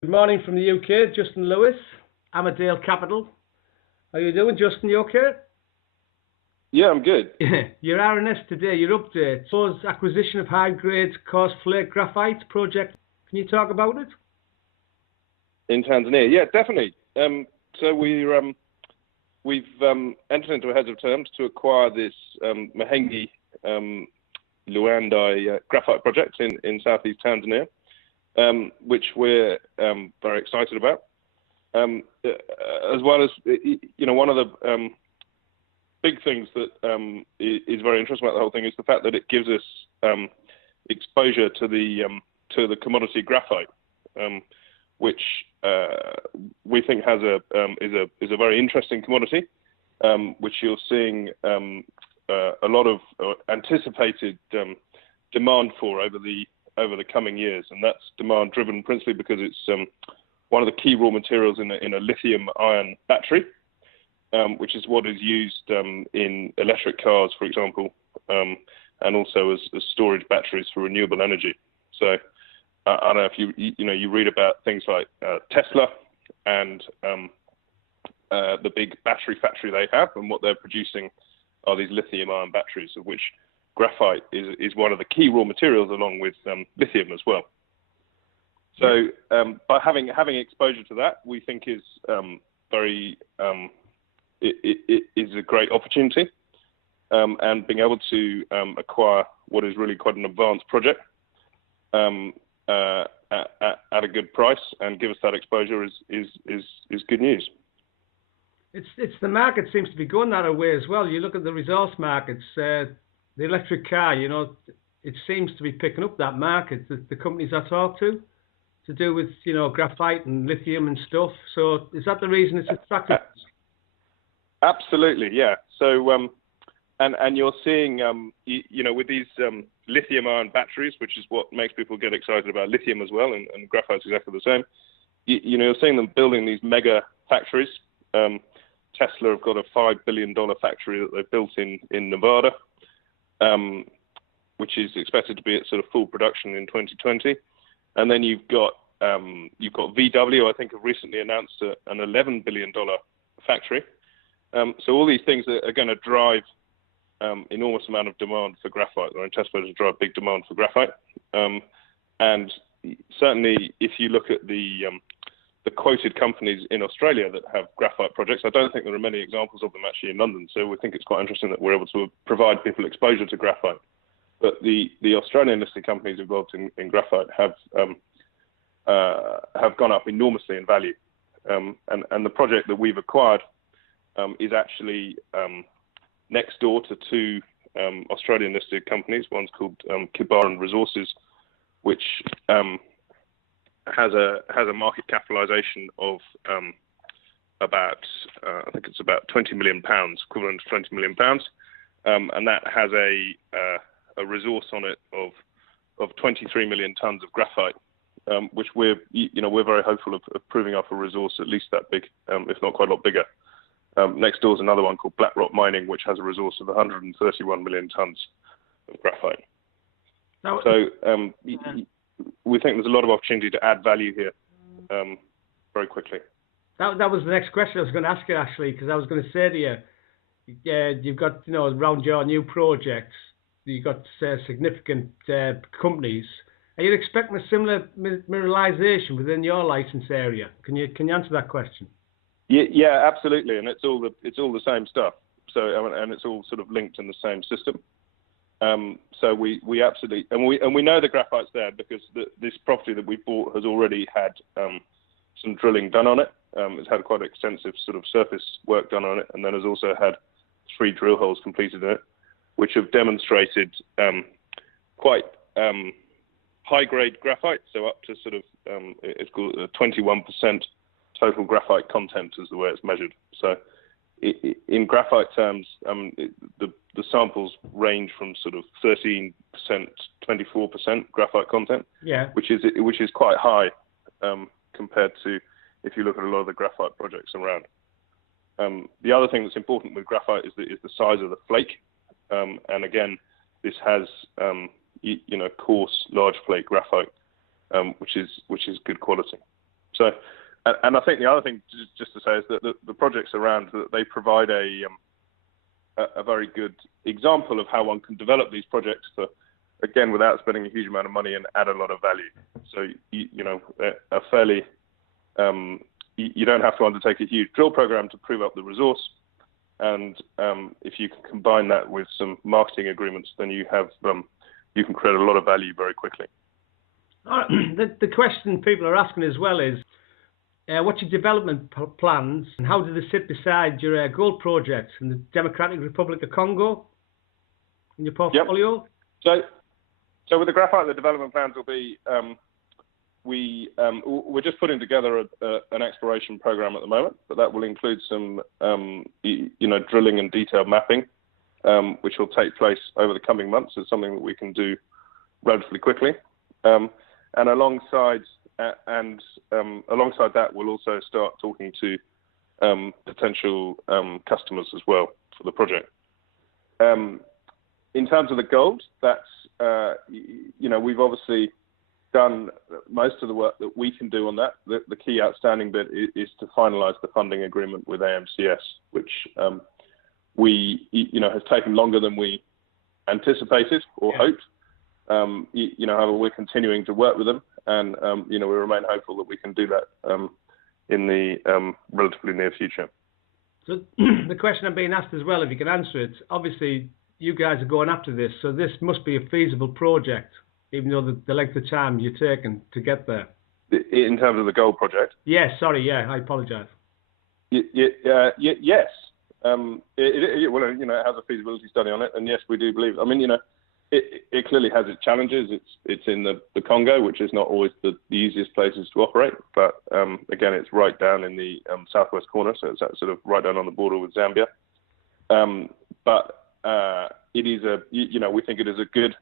Good morning from the UK, Justin Lewis, Amadale Capital. How you doing, Justin? You okay? Yeah, I'm good. Your RNS today, your update, was acquisition of high-grade Coarse Flake Graphite project. Can you talk about it? In Tanzania, yeah, definitely. So we've entered into a heads of terms to acquire this Mahenge Luandai graphite project in southeast Tanzania, which we're very excited about. As well as, one of the big things that is very interesting about the whole thing is the fact that it gives us exposure to the commodity graphite, which we think has is a very interesting commodity, which you're seeing a lot of anticipated demand for over the coming years, and that's demand driven principally because it's one of the key raw materials in a lithium-ion battery, which is what is used in electric cars, for example, and also as storage batteries for renewable energy. So I don't know if you read about things like Tesla and the big battery factory they have, and what they're producing are these lithium-ion batteries, of which graphite is one of the key raw materials, along with lithium as well. So by having exposure to that, we think is it is a great opportunity, and being able to acquire what is really quite an advanced project at a good price and give us that exposure is good news. It's the market seems to be going that way as well. You look at the resource markets, the electric car, it seems to be picking up that market. The companies I talk to do with graphite and lithium and stuff. So is that the reason it's attractive? Absolutely, yeah. So and you're seeing with these lithium-ion batteries, which is what makes people get excited about lithium as well, and graphite's exactly the same. You're seeing them building these mega factories. Tesla have got a $5 billion factory that they've built in Nevada, which is expected to be at sort of full production in 2020. And then you've got VW, I think, have recently announced an $11 billion factory. So all these things are going to drive enormous amount of demand for graphite, or anticipated to drive big demand for graphite. And certainly, if you look at the quoted companies in Australia that have graphite projects, I don't think there are many examples of them actually in London. So we think it's quite interesting that we're able to provide people exposure to graphite. But the Australian listed companies involved in graphite have gone up enormously in value. And the project that we've acquired is actually next door to two Australian listed companies. One's called Kibaran Resources, which has a market capitalization of about I think it's about £20 million, equivalent to £20 million, and that has a resource on it of 23 million tons of graphite, which we're very hopeful of proving up a resource at least that big, if not quite a lot bigger. Next door is another one called Black Rock Mining, which has a resource of 131 million tons of graphite. Now, so we think there's a lot of opportunity to add value here very quickly. That was the next question I was going to ask you, actually, because I was going to say to you, you've got, around your new projects, you've got significant companies. Are you expecting a similar mineralization within your license area? Can you answer that question? Yeah, absolutely, and it's all the same stuff. So and it's all sort of linked in the same system. So we absolutely, and we know the graphite's there because this property that we bought has already had some drilling done on it. It's had quite extensive sort of surface work done on it, and then has also had 3 drill holes completed in it, which have demonstrated quite high-grade graphite, so up to sort of it's called 21% total graphite content is the way it's measured. So in graphite terms, the samples range from sort of 13%, 24% graphite content, yeah, which is quite high compared to if you look at a lot of the graphite projects around. The other thing that's important with graphite is the size of the flake, and again, this has coarse, large flake graphite, which is good quality. So, and I think the other thing just to say is that the projects around that they provide a very good example of how one can develop these projects again without spending a huge amount of money and add a lot of value. So a fairly you don't have to undertake a huge drill program to prove up the resource, and if you can combine that with some marketing agreements, then you can create a lot of value very quickly. The question people are asking as well is, what's your development plans and how do they sit beside your gold project in the Democratic Republic of Congo in your portfolio? Yep. So with the graphite, the development plans will be we're just putting together an exploration program at the moment, but that will include some drilling and detailed mapping, which will take place over the coming months. It's something that we can do relatively quickly. And alongside that, we'll also start talking to potential customers as well for the project. In terms of the gold, that's we've obviously done most of the work that we can do on that. The key outstanding bit is to finalise the funding agreement with AMCS, which has taken longer than we anticipated or hoped. However, we're continuing to work with them, and we remain hopeful that we can do that in the relatively near future. So the question I'm being asked as well, if you can answer it, obviously you guys are going after this, so this must be a feasible project, even though the length of time you're taking to get there. In terms of the gold project? Yes, sorry, I apologise. Yes. It has a feasibility study on it, and yes, we do believe. I mean, it clearly has its challenges. It's in the Congo, which is not always the easiest places to operate, but again, it's right down in the southwest corner, so it's sort of right down on the border with Zambia. But it is we think it is a good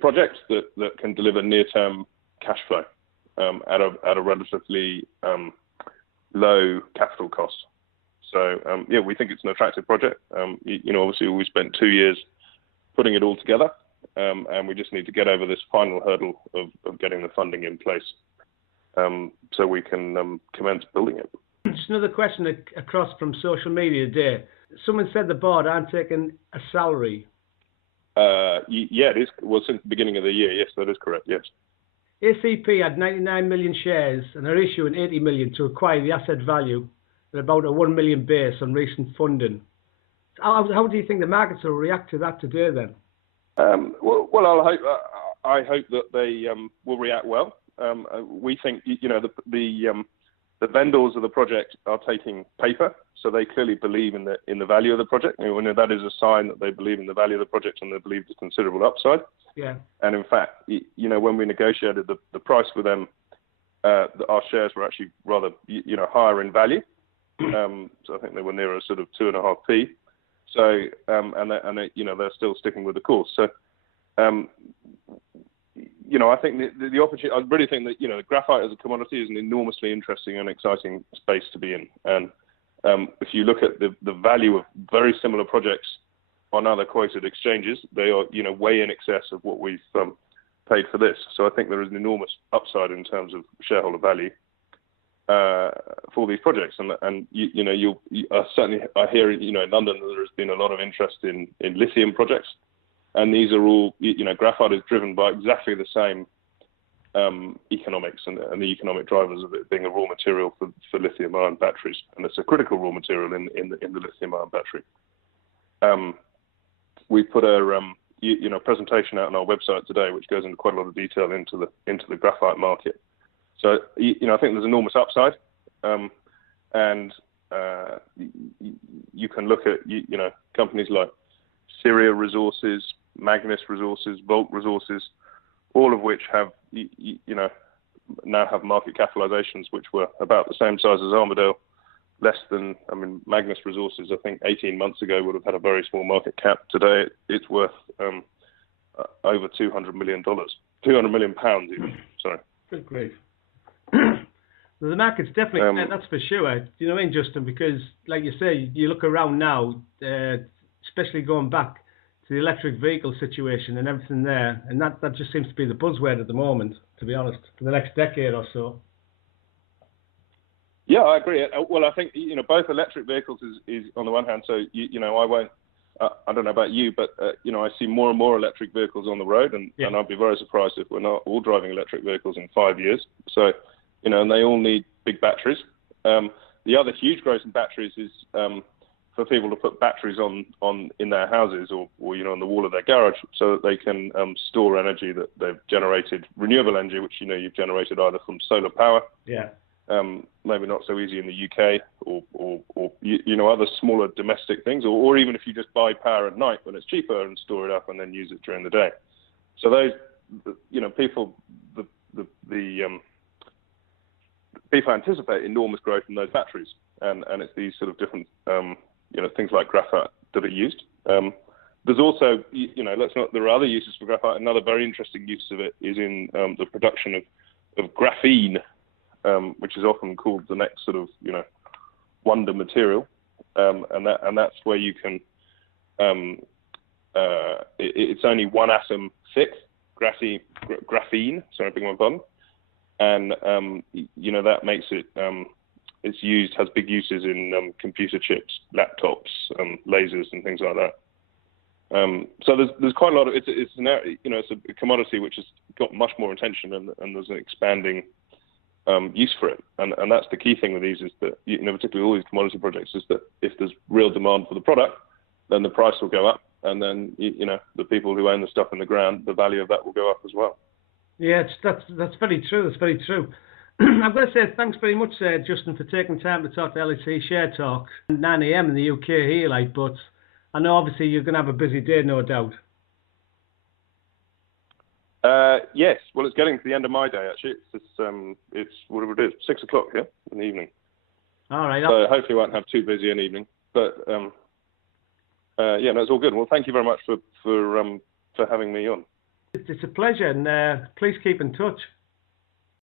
project that can deliver near-term cash flow at a relatively low capital cost. So we think it's an attractive project. Obviously we spent 2 years putting it all together, and we just need to get over this final hurdle of getting the funding in place, so we can commence building it. Just another question across from social media today. Someone said the board aren't taking a salary. It is. Well, since the beginning of the year, yes, that is correct, yes. ACP had 99 million shares and are issuing 80 million to acquire the asset value at about a 1 million base on recent funding. How do you think the markets will react to that today then? I hope that they will react well. We think the vendors of the project are taking paper, so they clearly believe in the value of the project. That is a sign that they believe in the value of the project and they believe there's considerable upside. Yeah. And in fact, when we negotiated the price with them, our shares were actually rather higher in value. So I think they were nearer sort of 2.5p. So they're still sticking with the course. So I think the opportunity. I really think that graphite as a commodity is an enormously interesting and exciting space to be in. And if you look at the value of very similar projects on other quoted exchanges, they are way in excess of what we've paid for this. So I think there is an enormous upside in terms of shareholder value for these projects. And you certainly I hear in London that there has been a lot of interest in lithium projects. And these are all, graphite is driven by exactly the same economics and the economic drivers of it being a raw material for lithium-ion batteries, and it's a critical raw material in the lithium-ion battery. We put a presentation out on our website today, which goes into quite a lot of detail into the graphite market. So I think there's enormous upside, and you can look at companies like Syria Resources, Magnus Resources, Volt Resources, all of which have now have market capitalizations which were about the same size as Amadale, less than, Magnus Resources I think 18 months ago would have had a very small market cap. Today it's worth over $200 million, 200 million pounds even. Sorry. Good grief. Well, the market's definitely that's for sure. Do you know what I mean, Justin? Because like you say, you look around now, especially going back to the electric vehicle situation and everything there, and that just seems to be the buzzword at the moment, to be honest, for the next decade or so. Yeah, I agree. Well, I think both electric vehicles is on the one hand. So I won't. I don't know about you, but I see more and more electric vehicles on the road, and I'd be very surprised if we're not all driving electric vehicles in 5 years. So, and they all need big batteries. The other huge growth in batteries is for people to put batteries on in their houses or on the wall of their garage, so that they can store energy that they've generated, renewable energy, which you've generated either from solar power. Yeah. Maybe not so easy in the UK, or other smaller domestic things, or even if you just buy power at night when it's cheaper and store it up and then use it during the day. So those, people anticipate enormous growth in those batteries, and it's these sort of different things like graphite that are used. There's also there are other uses for graphite. Another very interesting use of it is in the production of graphene. Which is often called the next sort of wonder material, and that's where you can it's only one atom thick, graphene. Sorry, I beg my pardon, and that makes it has big uses in computer chips, laptops, lasers, and things like that. So there's quite a lot of it's a commodity which has got much more attention, and there's an expanding use for it, and that's the key thing with these is that particularly all these commodity projects is that if there's real demand for the product, then the price will go up, and then the people who own the stuff in the ground, the value of that will go up as well. Yeah, that's very true. That's very true. I've got to say thanks very much, Justin, for taking time to talk to LEC Share Talk. 9 AM in the UK here, but I know obviously you're going to have a busy day, no doubt. Yes, well, it's getting to the end of my day actually. It's whatever it is, 6 o'clock here in the evening. All right. So hopefully, won't have too busy an evening. But it's all good. Well, thank you very much for having me on. It's a pleasure, and please keep in touch.